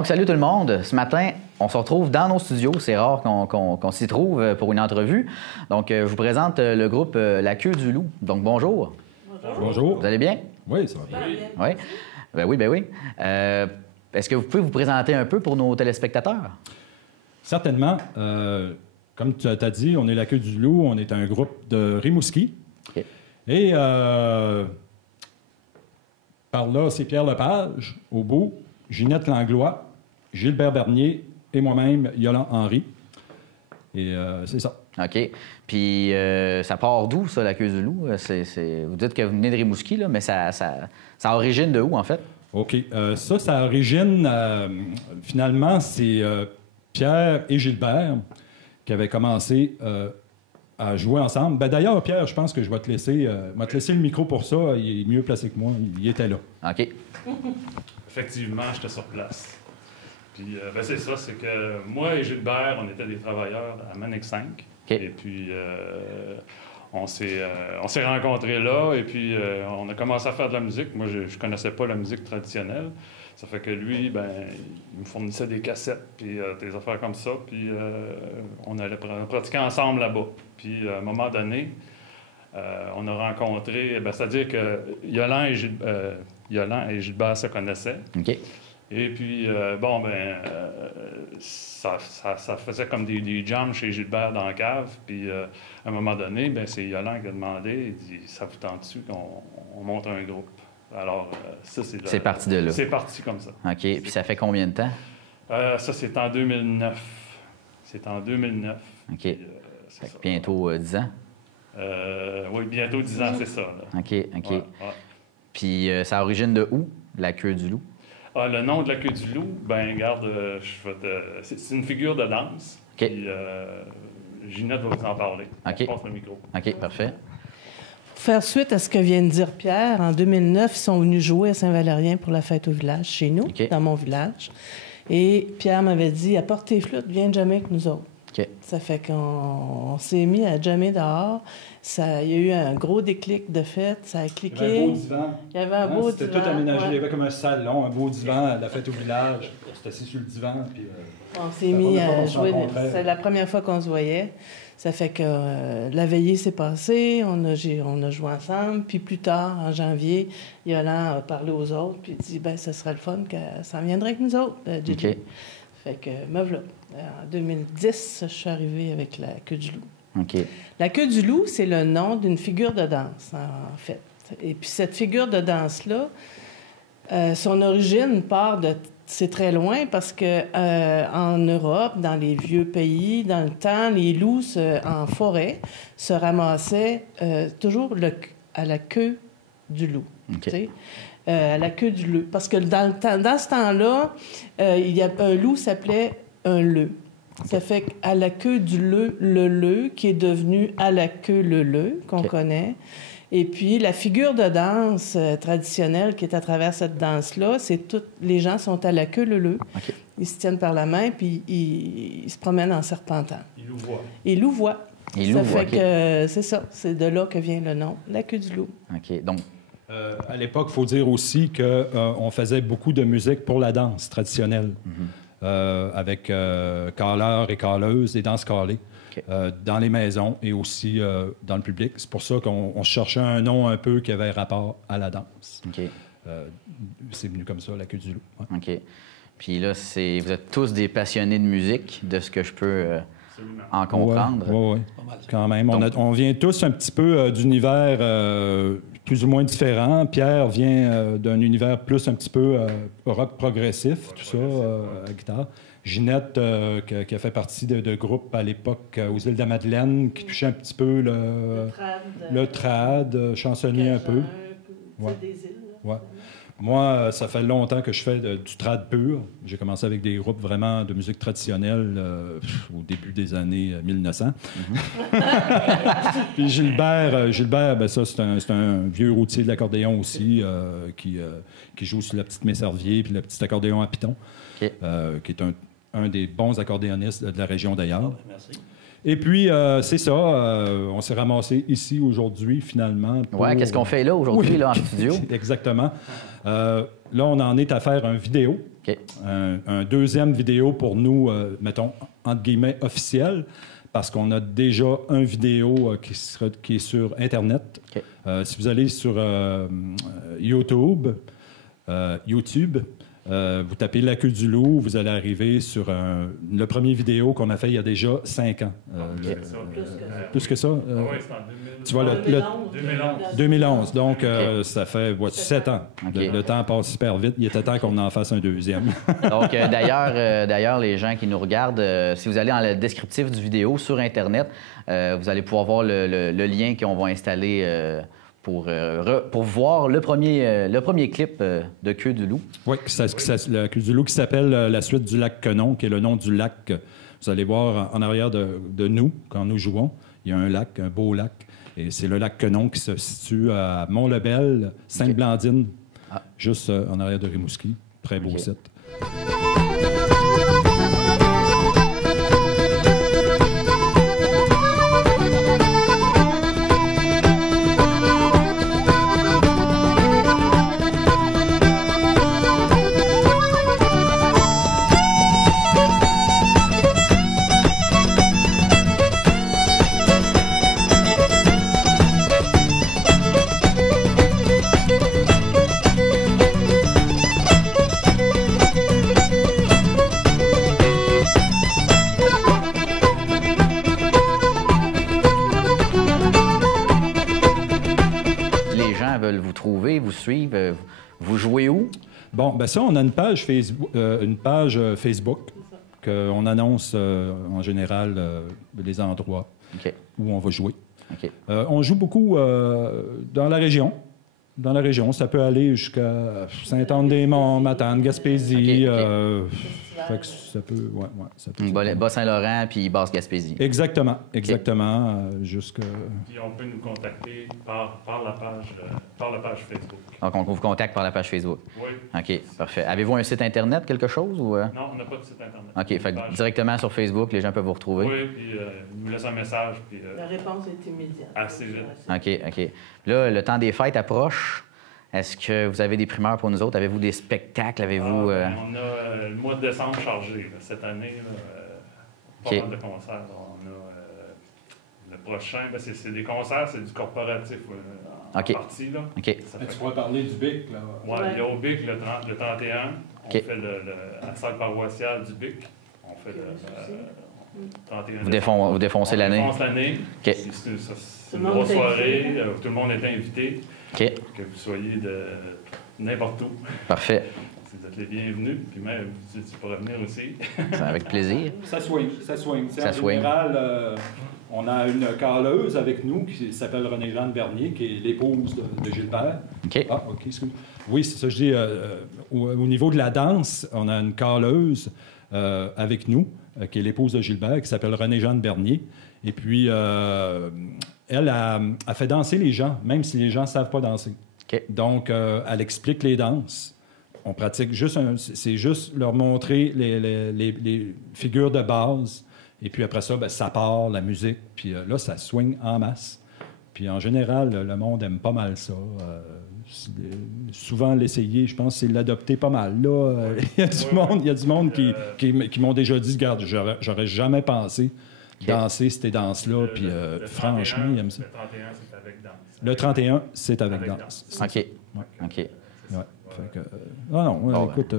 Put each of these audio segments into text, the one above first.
Donc, salut tout le monde. Ce matin, on se retrouve dans nos studios. C'est rare qu'on s'y trouve pour une entrevue. Donc, je vous présente le groupe La Queue du Loup. Donc, bonjour. Bonjour. Vous allez bien? Oui, ça va bien. Oui. Ben oui. Est-ce que vous pouvez vous présenter un peu pour nos téléspectateurs? Certainement. Comme tu as dit, on est La Queue du Loup. On est un groupe de Rimouski. Okay. Et par là, c'est Pierre Lepage, au bout, Ginette Langlois, Gilbert Bernier et moi-même, Yolande Henry. Et c'est ça. OK. Puis, ça part d'où, ça, La Queue du Loup? Vous dites que vous venez de Rimouski, là, mais ça origine de où, en fait? OK. Ça origine, finalement, c'est Pierre et Gilbert qui avaient commencé à jouer ensemble. Ben, d'ailleurs, Pierre, je pense que je vais te laisser le micro pour ça. Il est mieux placé que moi. Il était là. OK. Effectivement, j'étais sur place. Puis, c'est ça, c'est que moi et Gilbert, on était des travailleurs à Manic 5. Okay. Et puis, on s'est rencontrés là, et puis on a commencé à faire de la musique. Moi, je connaissais pas la musique traditionnelle. Ça fait que lui, ben, il me fournissait des cassettes, puis des affaires comme ça, puis on allait pratiquer ensemble là-bas. Puis, à un moment donné, on a rencontré, c'est-à-dire que Yolande et Gilbert se connaissaient. OK. Et puis, ça faisait comme des jams chez Gilbert dans la cave. Puis, à un moment donné, c'est Yolande qui a demandé, il dit, ça vous tente-tu qu'on monte un groupe? Alors, ça, c'est parti de là. C'est parti comme ça. OK. Puis, ça fait combien de temps? Ça, c'est en 2009. C'est en 2009. OK. Puis, bientôt 10 ans? Oui, bientôt 10 ans, c'est ça. Là. OK. Ouais. Puis, ça origine de où, La Queue du Loup? Ah, le nom de La Queue du Loup, regarde, c'est une figure de danse. OK. Puis, Ginette va vous en parler. OK. Je passe le micro. OK, parfait. Pour faire suite à ce que vient de dire Pierre, en 2009, ils sont venus jouer à Saint-Valérien pour la fête au village, chez nous, OK. dans mon village. Et Pierre m'avait dit, apporte tes flûtes, viens jammer avec nous autres. OK. Ça fait qu'on s'est mis à jammer dehors. Il y a eu un gros déclic de fête, ça a cliqué. Il y avait un beau divan. Il y avait un beau C'était divan. tout aménagé. Ouais. Il y avait comme un salon, un beau divan à la fête au village. On s'est assis sur le divan. Puis, on s'est mis à jouer. rencontrait. C'est la première fois qu'on se voyait. Ça fait que la veillée s'est passée, on a joué ensemble. Puis plus tard, en janvier, Yolande a parlé aux autres, puis il dit, ça serait le fun que ça viendrait avec nous autres, Gigi. OK. Fait que, me voilà. En 2010, je suis arrivée avec La Queue du Loup. OK. La Queue du Loup, c'est le nom d'une figure de danse, en fait. Et puis cette figure de danse-là, son origine part de... C'est très loin parce que en Europe, dans les vieux pays, dans le temps, les loups en forêt se ramassaient toujours à la queue du loup. OK. À la queue du loup. Parce que dans ce temps-là, il y a un loup s'appelait un leu. Ça fait qu'à la queue du leu, le leu, qui est devenu à la queue le leu, qu'on connaît. Et puis, la figure de danse traditionnelle qui est à travers cette danse-là, c'est les gens sont à la queue leu. OK. Ils se tiennent par la main, puis ils se promènent en serpentant. Il louvoie. Ça fait que c'est ça. C'est de là que vient le nom, La Queue du Loup. OK. Donc, à l'époque, il faut dire aussi qu'on faisait beaucoup de musique pour la danse traditionnelle, avec caleurs et caleuses, des danses calées. Okay. Dans les maisons et aussi dans le public. C'est pour ça qu'on cherchait un nom un peu qui avait rapport à la danse. OK. C'est venu comme ça, La Queue du Loup. Ouais. OK. Puis là, vous êtes tous des passionnés de musique, de ce que je peux en comprendre. Oui. Quand même. On vient tous un petit peu d'univers plus ou moins différents. Pierre vient d'un univers plus un petit peu rock progressif, tout ça, à guitare. Ginette, qui a fait partie de groupes à l'époque aux îles de la Madeleine, qui touchait un petit peu le trad, chansonnier un peu. Ouais. Des îles. Ouais. Moi, ça fait longtemps que je fais du trad pur. J'ai commencé avec des groupes vraiment de musique traditionnelle au début des années 1900. Puis Gilbert, ça, c'est un vieux routier de l'accordéon aussi, qui joue sur la petite Messervier puis le petit accordéon à piton, Okay. qui est un des bons accordéonistes de la région d'ailleurs. Merci. Et puis, c'est ça, on s'est ramassé ici aujourd'hui, finalement. Ouais, qu'est-ce qu'on fait là aujourd'hui, là, en studio? Exactement. Là, on en est à faire un vidéo. OK. Un deuxième vidéo pour nous, mettons, entre guillemets, officiel, parce qu'on a déjà un vidéo qui est sur Internet. OK. Si vous allez sur YouTube, vous tapez La Queue du Loup, vous allez arriver sur le premier vidéo qu'on a fait il y a déjà 5 ans. Plus que ça? Oui, c'est en 2000. Tu vois, 2011. Donc, ça fait 7 ans. Okay. Le temps passe super vite. Il était temps qu'on en fasse un deuxième. Donc, d'ailleurs, les gens qui nous regardent, si vous allez dans le descriptif du vidéo sur Internet, vous allez pouvoir voir le lien qu'on va installer pour voir le premier clip de Queue du Loup. Oui, la Queue du Loup qui s'appelle La Suite du lac Quenon, qui est le nom du lac. Vous allez voir en arrière de nous, quand nous jouons, il y a un lac, un beau lac. Et c'est le lac Quenon qui se situe à Mont-Lebel, Sainte-Blandine, juste en arrière de Rimouski. Très beau site. Vous trouver, vous suivre, vous jouez où? Bon, ben ça, on a une page Facebook qu'on annonce en général les endroits où on va jouer. Okay. On joue beaucoup dans la région. Dans la région, ça peut aller jusqu'à Saint-Anne-des-Monts, Matane, Gaspésie. Fait que ça peut, ça peut. Bas-Saint-Laurent puis Basse-Gaspésie. Exactement. Puis on peut nous contacter par la page Facebook. Donc, on vous contacte par la page Facebook. Oui. OK, parfait. Avez-vous un site Internet, quelque chose? Ou, Non, on n'a pas de site Internet. OK, fait directement sur Facebook, les gens peuvent vous retrouver. Oui, puis ils nous laissent un message. Puis, la réponse est immédiate. Assez vite. OK. Là, le temps des fêtes approche. Est-ce que vous avez des primeurs pour nous autres? Avez-vous des spectacles? Avez-vous... On a le mois de décembre chargé. Là. Cette année, pas mal de concerts. On a le prochain, c'est des concerts, c'est du corporatif en partie. Là. OK. Tu pourras parler du BIC, là. Oui, il y a au BIC le 31. On fait la salle paroissiale du BIC. On fait le 31. Vous défoncez l'année? On défonce l'année. Okay. C'est une grosse soirée. Tout le monde est invité. Okay. Que vous soyez de n'importe où. Parfait. Vous êtes les bienvenus. Puis même, tu pourras venir aussi. C'est avec plaisir. Ça swing. Ça swing. En général, on a une caleuse avec nous qui s'appelle René-Jeanne Bernier, qui est l'épouse de Gilbert. OK. Ah, OK, excuse. Oui, c'est ça, je dis. Au niveau de la danse, on a une caleuse avec nous, qui est l'épouse de Gilbert, qui s'appelle René-Jeanne Bernier. Et puis, elle a fait danser les gens, même si les gens ne savent pas danser. Okay. Donc, elle explique les danses. On pratique juste c'est juste leur montrer les figures de base. Et puis après ça, ça part, la musique. Puis là, ça swing en masse. Puis en général, le monde aime pas mal ça. Souvent, l'essayer, je pense, c'est l'adopter pas mal. Là, il y a du monde qui m'ont déjà dit, regarde, j'aurais jamais pensé danser ces danses-là, puis franchement, ils aiment ça. Le 31, c'est avec danse. Le 31, c'est avec danse. OK. Ouais. Fait que, écoute,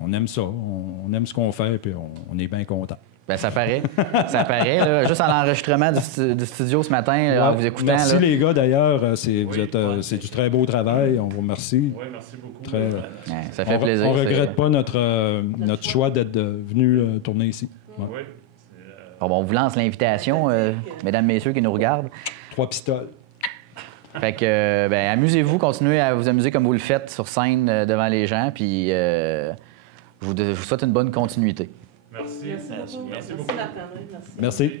on aime ça, on aime ce qu'on fait, puis on est bien content. Ça paraît. Là, juste à l'enregistrement du studio ce matin, en vous écoutant. Merci là. les gars, d'ailleurs. C'est du très beau travail. On vous remercie. Oui, merci beaucoup. Ça fait plaisir. On ne regrette pas notre choix d'être venu tourner ici. Ouais. Oui. On vous lance l'invitation, mesdames, messieurs qui nous regardent. 3 pistoles. Fait que, amusez-vous, continuez à vous amuser comme vous le faites sur scène devant les gens, puis je vous souhaite une bonne continuité. Merci. Merci beaucoup. Merci beaucoup. Merci. Merci.